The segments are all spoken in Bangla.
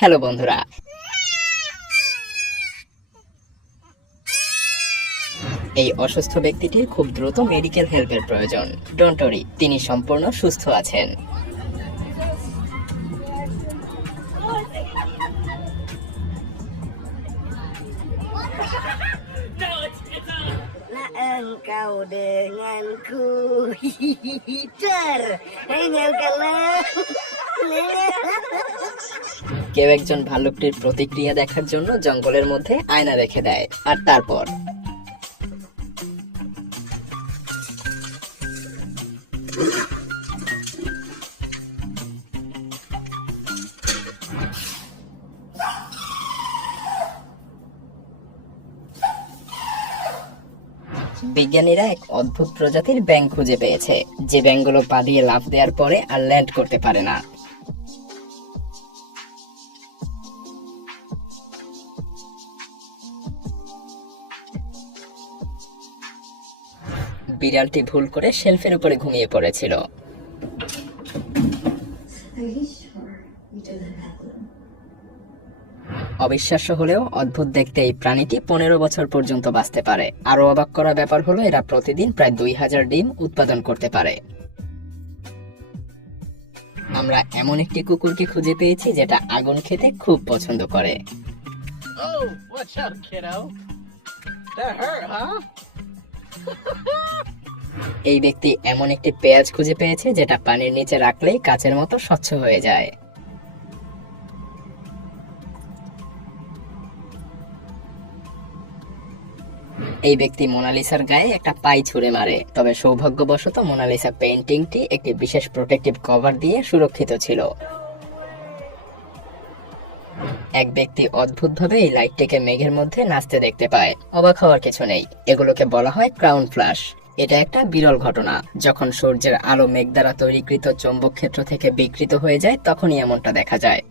হ্যালো বন্ধুরা, এই অসুস্থ ব্যক্তিটির খুব দ্রুত মেডিকেল হেল্পের প্রয়োজন। ডোন্ট ওয়ারি, তিনি সম্পূর্ণ সুস্থ আছেন। Engkau denganku, terhengalkanlah. কেউ একজন ভাল্লুকটির প্রতিক্রিয়া দেখার জন্য জঙ্গলের মধ্যে আয়না রেখে দেয়, আর তারপর বিজ্ঞানীরা এক অদ্ভুত প্রজাতির ব্যাঙ খুঁজে পেয়েছে, যে ব্যাঙগুলো পা দিয়ে লাফ দেওয়ার পরে আর ল্যান্ড করতে পারে না। বিড়ালটি ভুল করে শেলফের উপরে ঘুমিয়ে পড়েছিল। অবিশ্বাস্য হলেও অদ্ভুত দেখতে এই প্রাণীটি 15 বছর পর্যন্ত বাঁচতে পারে। আরো অবাক করা ব্যাপার হলো এরা প্রতিদিন প্রায় 2000 ডিম উৎপাদন করতে পারে। আমরা এমন একটি কুকুরকে খুঁজে পেয়েছি যেটা আগুন খেতে খুব পছন্দ করে। Oh, watch out, kiddo. That hurt, huh? এই ব্যক্তি এমন একটি পেঁয়াজ খুঁজে পেয়েছে যেটা পানির নিচে রাখলেই কাচের মতো স্বচ্ছ হয়ে যায়। এই ব্যক্তি মোনালিসার গায়ে একটা পাই ছুঁড়ে মারে, তবে সৌভাগ্যবশত মোনালিসা পেইন্টিংটি একটি বিশেষ প্রোটেক্টিভ কভার দিয়ে সুরক্ষিত ছিল। এক ব্যক্তি অদ্ভুতভাবে এই লাইটটিকে মেঘের মধ্যে নাচতে দেখতে পায়। অবাক হওয়ার কিছু নেই, এগুলোকে বলা হয় ক্রাউন ফ্ল্যাশ। এটা একটা বিরল ঘটনা। যখন সূর্যের আলো মেঘ দ্বারা তৈরিকৃত চৌম্বক ক্ষেত্র থেকে বিকৃত হয়ে যায়, তখনই এমনটা দেখা যায়।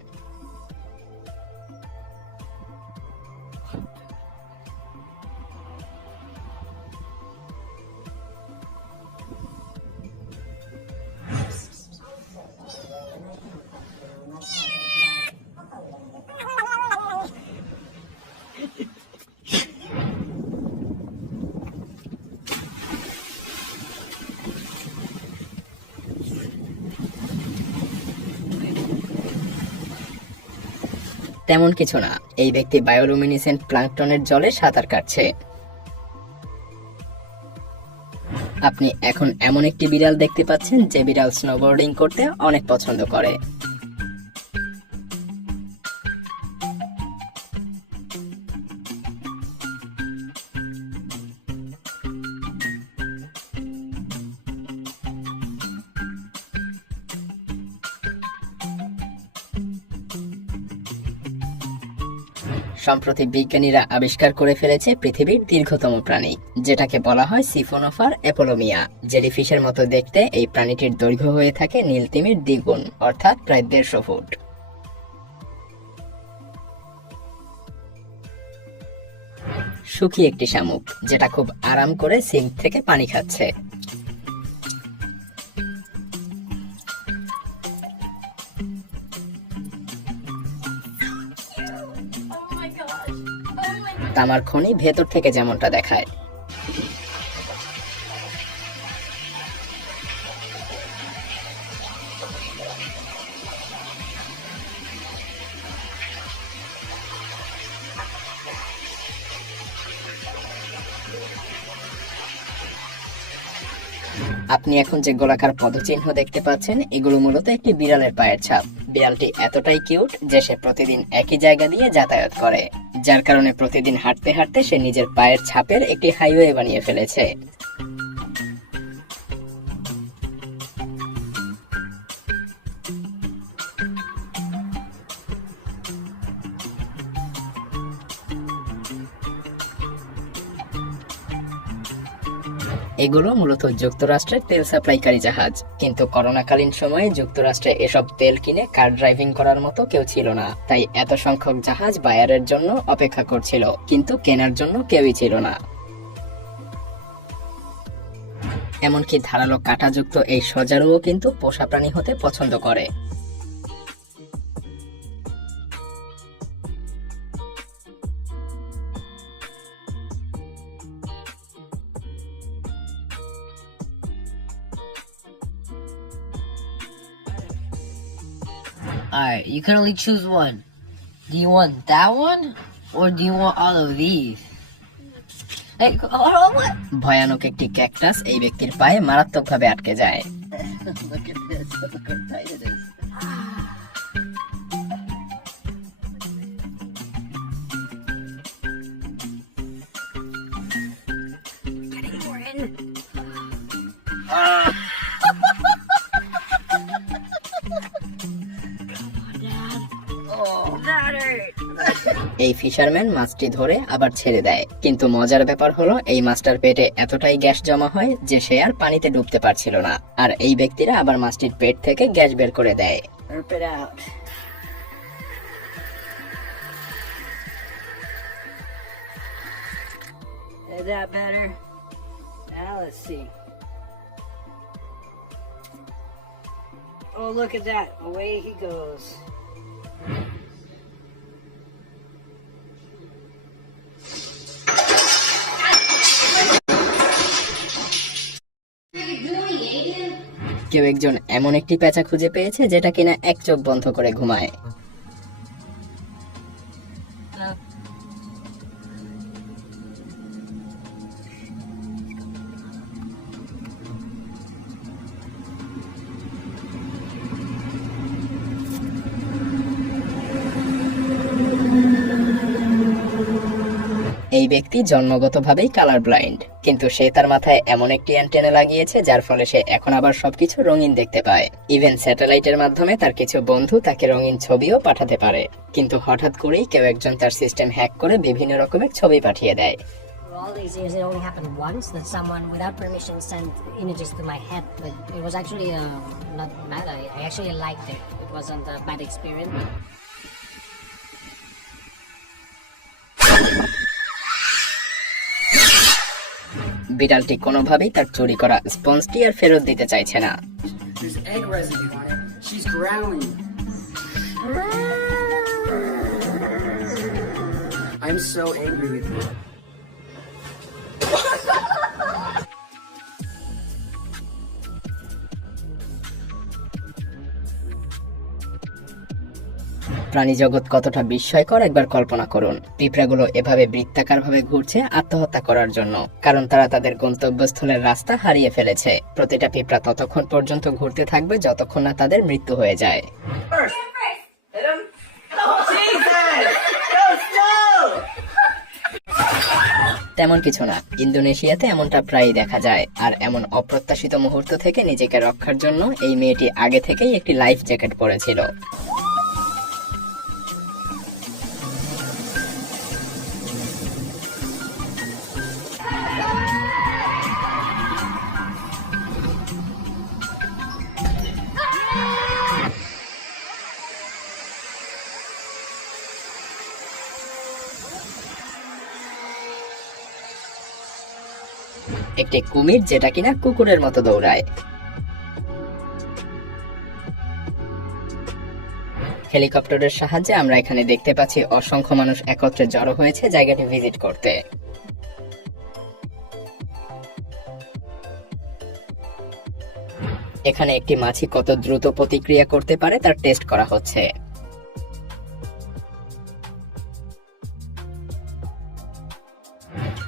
তেমন কিছু না, এই ব্যক্তি বায়োলুমিনেসেন্ট প্লাঙ্কটনের জলে সাঁতার কাটছে। আপনি এখন এমন একটি বিড়াল দেখতে পাচ্ছেন যে বিড়াল স্নোবোর্ডিং করতে অনেক পছন্দ করে। সম্প্রতি বিজ্ঞানীরা আবিষ্কার করে ফেলেছে পৃথিবীর দীর্ঘতম প্রাণী, যেটাকে বলা হয় সিফোনোফার অ্যাপোলোমিয়া। জেলিফিশের মতো দেখতে এই প্রাণীটির দৈর্ঘ্য হয়ে থাকে নীলতিমির দ্বিগুণ, অর্থাৎ প্রায় 150 ফুট। সুখী একটি শামুক, যেটা খুব আরাম করে সিঙ্ক থেকে পানি খাচ্ছে। তামার খনি ভেতর থেকে যেমনটা দেখায়। আপনি এখন যে গোলাকার পদচিহ্ন দেখতে পাচ্ছেন, এগুলো মূলত একটি বিড়ালের পায়ের ছাপ। বিড়ালটি এতটাই কিউট যে সে প্রতিদিন একই জায়গা দিয়ে যাতায়াত করে, যার কারণে প্রতিদিন হাঁটতে হাঁটতে সে নিজের পায়ের ছাপের একটি হাইওয়ে বানিয়ে ফেলেছে। এগুলো মূলত যুক্তরাষ্ট্রের তেল সাপ্লাইকারী জাহাজ, কিন্তু করোনাকালীন সময়ে যুক্তরাষ্ট্রে এসব তেল কিনে কার ড্রাইভিং করার মতো কেউ ছিল না, তাই এত সংখ্যক জাহাজ বায়ারের জন্য অপেক্ষা করছিল, কিন্তু কেনার জন্য কেউই ছিল না। এমনকি ধারালো কাঁটাযুক্ত এই সজারুও কিন্তু পোষা প্রাণী হতে পছন্দ করে। Alright, you can only choose one. Do you want that one? Or do you want all of these? Hey, hold on, what? ভয়ানক একটি ক্যাকটাস এই ব্যক্তির পায়ে মারাত্মকভাবে আটকে যায়। Look at this. Look how tight it is. এই ফিশারম্যান মাছটি ধরে আবার ছেড়ে দেয়, কিন্তু মজার ব্যাপার হলো এই মাছটার পেটে এতটাই গ্যাস জমা হয় যে সে আর পানিতে ডুবতে পারছিল না, আর এই ব্যক্তিরা আবার মাছটির পেট থেকে গ্যাস বের করে দেয়। Rip it out. Is that better? Now let's see. Oh, look at that. Away he goes. কেউ একজন এমন একটি পেঁচা খুঁজে পেয়েছে যেটা কিনা এক চোখ বন্ধ করে ঘুমায়। এই ব্যক্তি জন্মগতভাবেই কালার ব্লাইন্ড, কিন্তু সে তার মাথায় এমন একটি অ্যান্টেনা লাগিয়েছে যার ফলে সে এখন আবার সবকিছু রঙিন দেখতে পায়। ইভেন স্যাটেলাইটের মাধ্যমে তার কিছু বন্ধু তাকে রঙিন ছবিও পাঠাতে পারে, কিন্তু হঠাৎ করেই কেউ একজন তার সিস্টেম হ্যাক করে বিভিন্ন রকমের ছবি পাঠিয়ে দেয়। For all these years, it only happened once that someone, without permission, sent images to my head. But it was actually not bad. I actually liked it. It wasn't a bad experience. বিড়ালটি কোনোভাবেই তার চুরি করা স্পঞ্জটি আর ফেরত দিতে চাইছে না। There's egg residue on it. She's growling. I'm so angry with you. প্রাণী জগৎ কতটা বিস্ময়কর একবার কল্পনা করুন। পিঁপড়াগুলো এভাবে বৃত্তাকারভাবে ঘুরছে আত্মহত্যা করার জন্য, কারণ তারা তাদের গন্তব্যস্থলের রাস্তা হারিয়ে ফেলেছে। প্রতিটা পিঁপড়া ততক্ষণ পর্যন্ত ঘুরতে থাকবে যতক্ষণ না তাদের মৃত্যু হয়ে যায়। তেমন কিছু না, ইন্দোনেশিয়াতে এমনটা প্রায়ই দেখা যায়। আর এমন অপ্রত্যাশিত মুহূর্ত থেকে নিজেকে রক্ষার জন্য এই মেয়েটি আগে থেকেই একটি লাইফ জ্যাকেট পরেছিল। একটি কুমির যেটা কিনা কুকুরের মতো দৌড়ায়। হেলিকপ্টারের সাহায্যে আমরা এখানে দেখতে পাচ্ছি অসংখ্য মানুষ একত্রে জড়ো হয়েছে জায়গাটি ভিজিট করতে। এখানে একটি মাছি কত দ্রুত প্রতিক্রিয়া করতে পারে তার টেস্ট করা হচ্ছে।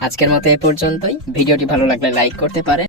আজকের মতো এ পর্যন্তই। ভিডিওটি ভালো লাগলে লাইক করতে পারেন।